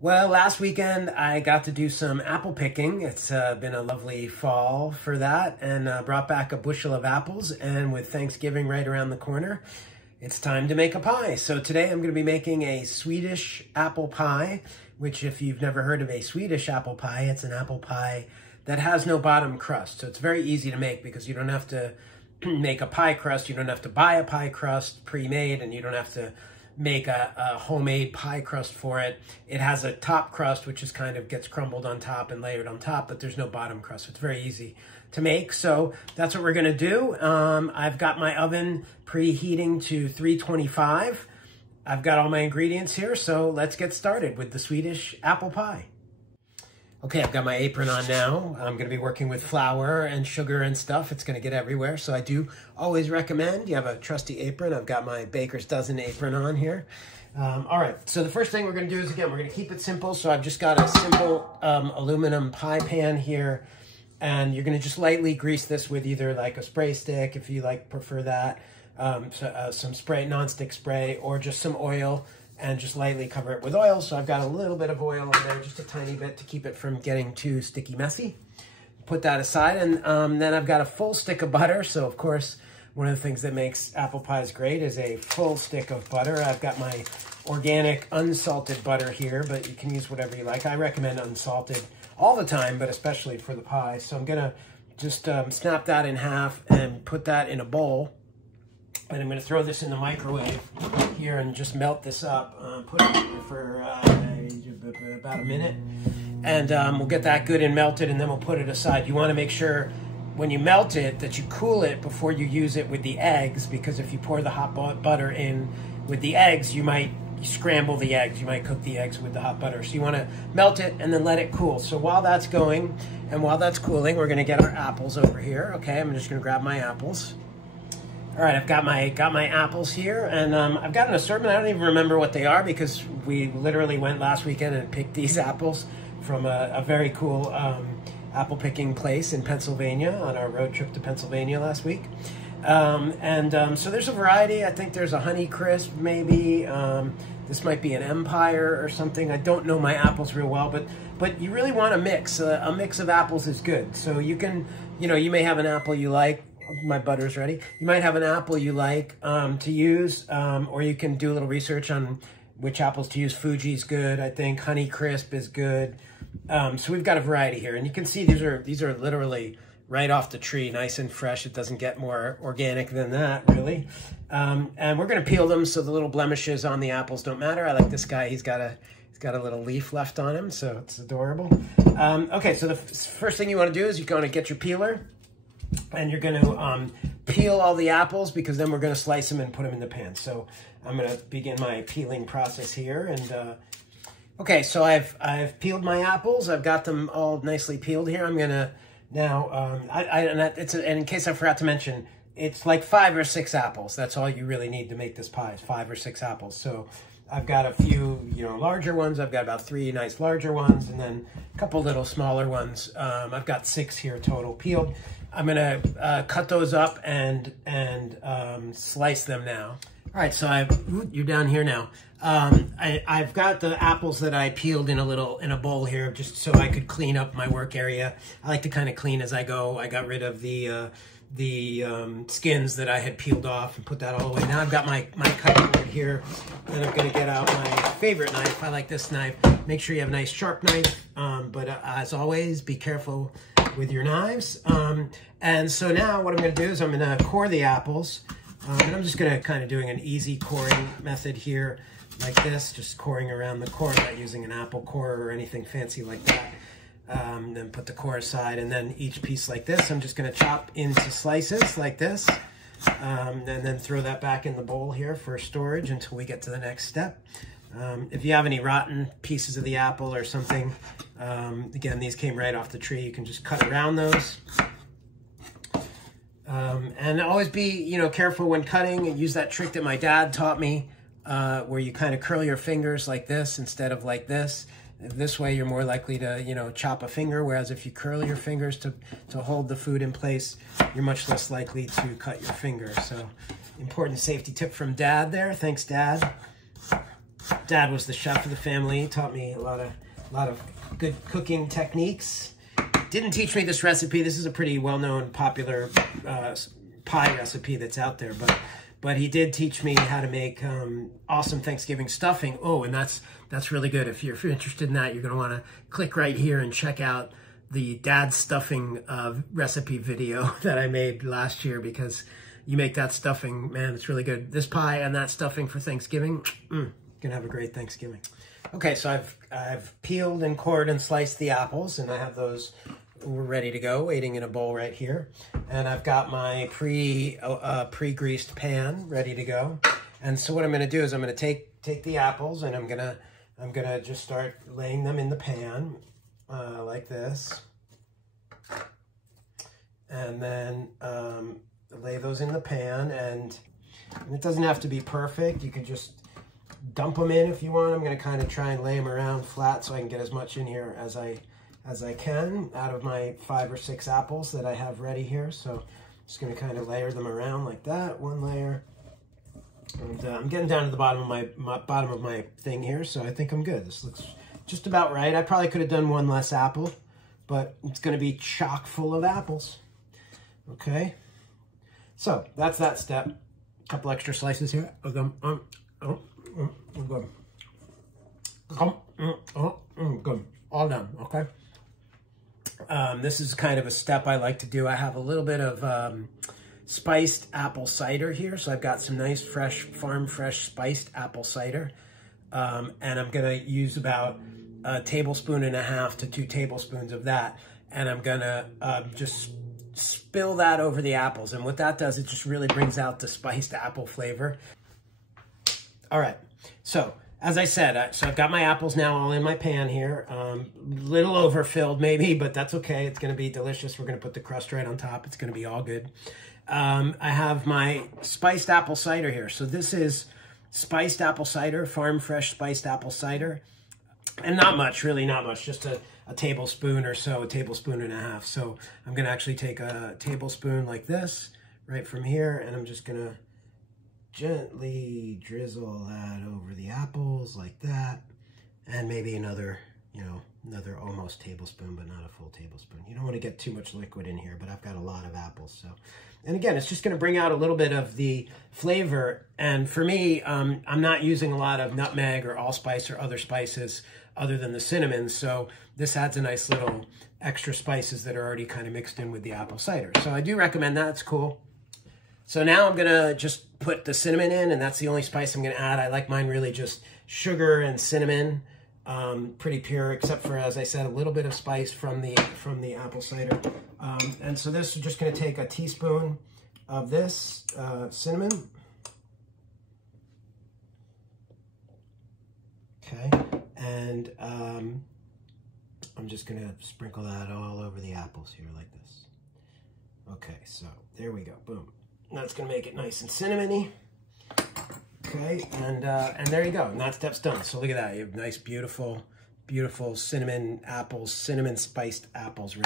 Well, last weekend I got to do some apple picking. It's been a lovely fall for that, and brought back a bushel of apples. And with Thanksgiving right around the corner, it's time to make a pie. So today I'm going to be making a Swedish apple pie, which if you've never heard of a Swedish apple pie, it's an apple pie that has no bottom crust. So it's very easy to make because you don't have to make a pie crust. You don't have to buy a pie crust pre-made, and you don't have to make a homemade pie crust for it. It has a top crust, which is kind of gets crumbled on top and layered on top, but there's no bottom crust. So it's very easy to make. So that's what we're gonna do. I've got my oven preheating to 325. I've got all my ingredients here, so let's get started with the Swedish apple pie. Okay, I've got my apron on now. I'm going to be working with flour and sugar and stuff. It's going to get everywhere, so I do always recommend you have a trusty apron. I've got my baker's dozen apron on here. All right, so the first thing we're going to do is, again, we're going to keep it simple. So I've just got a simple aluminum pie pan here, and you're going to just lightly grease this with either like a spray stick, if you prefer that, some spray, nonstick spray, or just some oil, and just lightly cover it with oil. So I've got a little bit of oil in there, just a tiny bit to keep it from getting too sticky messy. Put that aside, and then I've got a full stick of butter. So of course, one of the things that makes apple pies great is a full stick of butter. I've got my organic unsalted butter here, but you can use whatever you like. I recommend unsalted all the time, but especially for the pie. So I'm gonna just snap that in half and put that in a bowl. And I'm going to throw this in the microwave here and just melt this up. Put it for about a minute. And we'll get that good and melted, and then we'll put it aside. You want to make sure when you melt it that you cool it before you use it with the eggs, because if you pour the hot butter in with the eggs, you might scramble the eggs. You might cook the eggs with the hot butter. So you want to melt it and then let it cool. So while that's going and while that's cooling, we're going to get our apples over here. Okay, I'm just going to grab my apples. All right, I've got my apples here, and I've got an assortment. I don't even remember what they are because we literally went last weekend and picked these apples from a very cool apple picking place in Pennsylvania on our road trip to Pennsylvania last week. So there's a variety. I think there's a Honey Crisp, maybe. This might be an Empire or something. I don't know my apples real well, but you really want a mix. A mix of apples is good. So you can, you may have an apple you like. My butter's ready. You might have an apple you like to use, or you can do a little research on which apples to use. Fuji's good, I think. Honey Crisp is good. So we've got a variety here, and you can see these are literally right off the tree, nice and fresh. It doesn't get more organic than that, really. And we're going to peel them so the little blemishes on the apples don't matter. I like this guy. He's got a little leaf left on him, so it's adorable. Okay, so the first thing you want to do is you're going to get your peeler. And you're going to peel all the apples, because then we're going to slice them and put them in the pan. So I'm going to begin my peeling process here. And okay, so I've peeled my apples. I've got them all nicely peeled here. I'm going to now, and in case I forgot to mention, it's like 5 or 6 apples. That's all you really need to make this pie, is 5 or 6 apples. So I've got a few, larger ones. I've got about 3 nice larger ones, and then a couple little smaller ones. I've got 6 here total peeled. I'm gonna cut those up and slice them now. All right, so you're down here now. I've got the apples that I peeled in a bowl here, just so I could clean up my work area. I like to kind of clean as I go. I got rid of the skins that I had peeled off and put that all away. Now I've got my cutting board here, and I'm gonna get out my favorite knife. I like this knife. Make sure you have a nice sharp knife, but as always, be careful with your knives. And so now what I'm going to do is I'm going to core the apples, and I'm just going to kind of doing an easy coring method here, like this, just coring around the core, not using an apple core or anything fancy like that. Then put the core aside, and then each piece like this, I'm just going to chop into slices like this, and then throw that back in the bowl here for storage until we get to the next step. If you have any rotten pieces of the apple or something, again, these came right off the tree. You can just cut around those. And always be, careful when cutting, and use that trick that my dad taught me, where you kind of curl your fingers like this instead of like this. This way you're more likely to, chop a finger, whereas if you curl your fingers to hold the food in place, you're much less likely to cut your finger. So important safety tip from Dad there. Thanks, Dad. Dad was the chef of the family. He taught me a lot of good cooking techniques. Didn't teach me this recipe. This is a pretty well-known, popular pie recipe that's out there, but he did teach me how to make awesome Thanksgiving stuffing. Oh, and that's really good. If you're interested in that, you're going to want to click right here and check out the dad stuffing recipe video that I made last year, because you make that stuffing, man, it's really good. This pie and that stuffing for Thanksgiving, gonna have a great Thanksgiving. Okay, so I've peeled and cored and sliced the apples, and I have those ready to go, waiting in a bowl right here. And I've got my pre-greased pan ready to go. And so what I'm gonna do is I'm gonna take the apples, and I'm gonna just start laying them in the pan like this. And then lay those in the pan, and it doesn't have to be perfect. You can just dump them in if you want. I'm going to kind of try and lay them around flat so I can get as much in here as I can out of my 5 or 6 apples that I have ready here. So I'm just going to kind of layer them around like that, one layer. And I'm getting down to the bottom of my thing here, so I think I'm good. This looks just about right. I probably could have done one less apple, but it's going to be chock full of apples. Okay, so that's that step. A couple extra slices here. Good. All done. Okay. This is kind of a step I like to do. I have a little bit of spiced apple cider here, so I've got some nice fresh farm fresh spiced apple cider, and I'm gonna use about 1.5 tablespoons to 2 tablespoons of that, and I'm gonna just spill that over the apples. And what that does, it just really brings out the spiced apple flavor. All right, so as I said, so I've got my apples now all in my pan here. Little overfilled maybe, but that's okay. It's gonna be delicious. We're gonna put the crust right on top. It's gonna be all good. I have my spiced apple cider here. So this is spiced apple cider, farm fresh spiced apple cider. And not much, really not much, just a tablespoon or so, 1.5 tablespoons. So I'm gonna actually take a tablespoon like this, right from here, and I'm just gonna gently drizzle that over the apples like that. And maybe another almost tablespoon, but not a full tablespoon. You don't wanna get too much liquid in here, but I've got a lot of apples, so. And again, it's just gonna bring out a little bit of the flavor. And for me, I'm not using a lot of nutmeg or allspice or other spices other than the cinnamon. So this adds a nice little extra spices that are already kind of mixed in with the apple cider. So I do recommend that, it's cool. So now I'm gonna just put the cinnamon in, and that's the only spice I'm gonna add. I like mine really just sugar and cinnamon, pretty pure, except for, as I said, a little bit of spice from the apple cider. And so this is just gonna take a teaspoon of this cinnamon. Okay, and I'm just gonna sprinkle that all over the apples here like this. Okay, so there we go, boom. That's gonna make it nice and cinnamony. Okay, and there you go, and that step's done. So look at that, you have nice, beautiful cinnamon apples, cinnamon spiced apples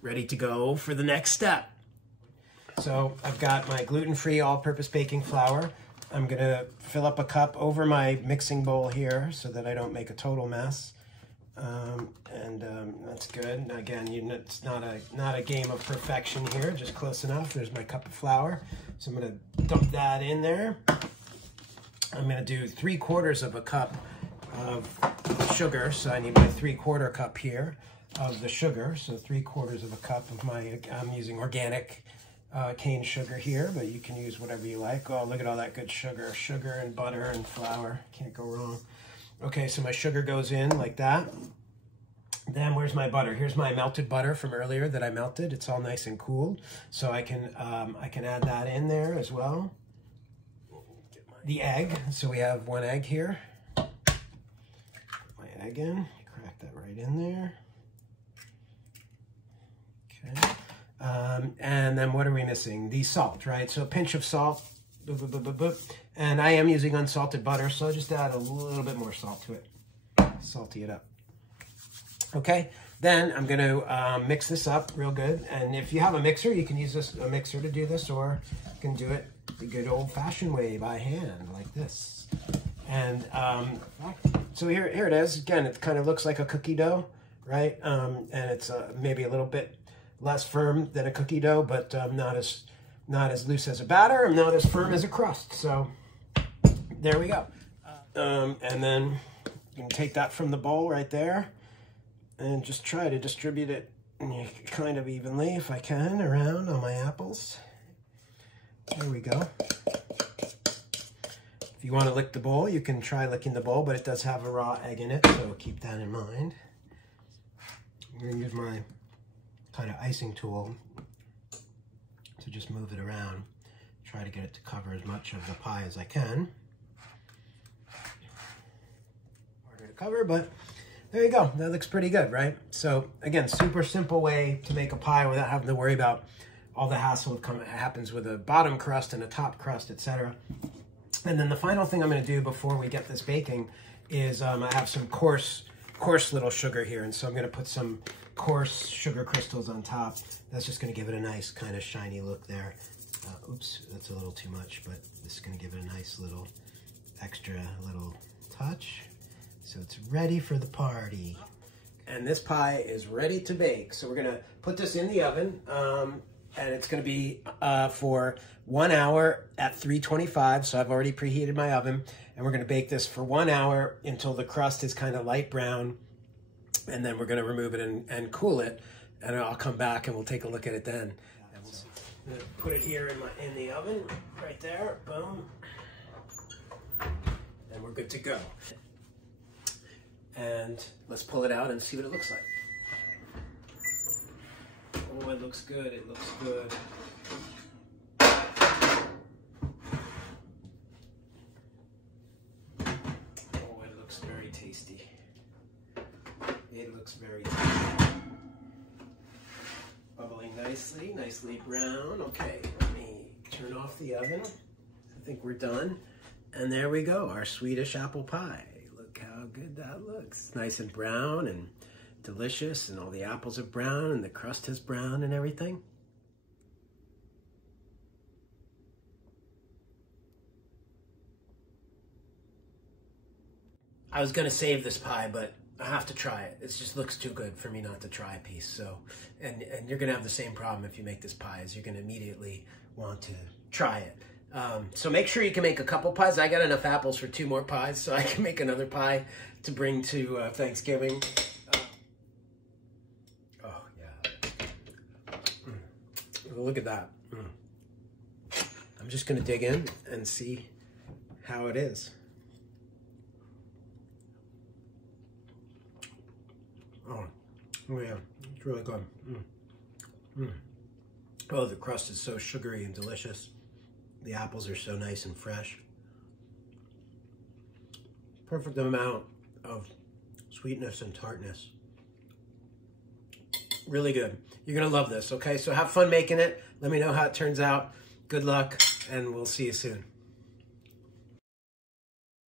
ready to go for the next step. So I've got my gluten-free all-purpose baking flour. I'm gonna fill up a cup over my mixing bowl here so that I don't make a total mess. That's good. Again, it's not a game of perfection here, just close enough. There's my cup of flour. So I'm gonna dump that in there. I'm gonna do 3/4 of a cup of sugar. So I need my 3/4 cup here of the sugar. So 3/4 of a cup of my, I'm using organic cane sugar here, but you can use whatever you like. Oh, look at all that good sugar. Sugar and butter and flour. Can't go wrong. Okay, so my sugar goes in like that. Then where's my butter? Here's my melted butter from earlier that I melted. It's all nice and cool. So I can add that in there as well. The egg. So we have 1 egg here. Put my egg in. Crack that right in there. Okay. And then what are we missing? The salt, right? So a pinch of salt. And I am using unsalted butter, so I'll just add a little bit more salt to it. Salty it up. Okay, then I'm going to mix this up real good. And if you have a mixer, you can use a mixer to do this, or you can do it the good old-fashioned way by hand, like this. And so here it is. Again, it kind of looks like a cookie dough, right? And it's maybe a little bit less firm than a cookie dough, but not as loose as a batter and not as firm as a crust. So there we go. And then you can take that from the bowl right there and just try to distribute it kind of evenly, if I can, around on my apples. There we go. If you want to lick the bowl, you can try licking the bowl, but it does have a raw egg in it, so keep that in mind. I'm going to use my kind of icing tool to just move it around. Try to get it to cover as much of the pie as I can. Harder to cover, but there you go. That looks pretty good, right? So again, super simple way to make a pie without having to worry about all the hassle that happens with a bottom crust and a top crust, etc. And then the final thing I'm going to do before we get this baking is I have some coarse little sugar here, and so I'm going to put some coarse sugar crystals on top. That's just going to give it a nice kind of shiny look there. Oops, that's a little too much, but this is going to give it a nice little extra little touch. So it's ready for the party. And this pie is ready to bake. So we're going to put this in the oven, and it's going to be for 1 hour at 325. So I've already preheated my oven, and we're going to bake this for 1 hour until the crust is kind of light brown, and then we're going to remove it and cool it, and I'll come back and we'll take a look at it then. And we'll see. I'm going to put it here in the oven right there. Boom. And we're good to go. And let's pull it out and see what it looks like. Oh, it looks good. It looks good. Oh, it looks very tasty. It looks very tasty. Bubbling nicely brown. Okay, let me turn off the oven. I think we're done. And there we go, our Swedish apple pie. Look how good that looks. Nice and brown and delicious, and all the apples are brown and the crust is brown and everything. I was gonna save this pie, but I have to try it. It just looks too good for me not to try a piece. So, and you're gonna have the same problem if you make this pie, is you're gonna immediately want to try it. So make sure you can make a couple pies. I got enough apples for 2 more pies, so I can make another pie to bring to Thanksgiving. Oh, yeah. Look at that. I'm just going to dig in and see how it is. Oh yeah, it's really good. Oh, the crust is so sugary and delicious. The apples are so nice and fresh. Perfect amount of sweetness and tartness. Really good. You're gonna love this, okay? So have fun making it. Let me know how it turns out. Good luck, and we'll see you soon.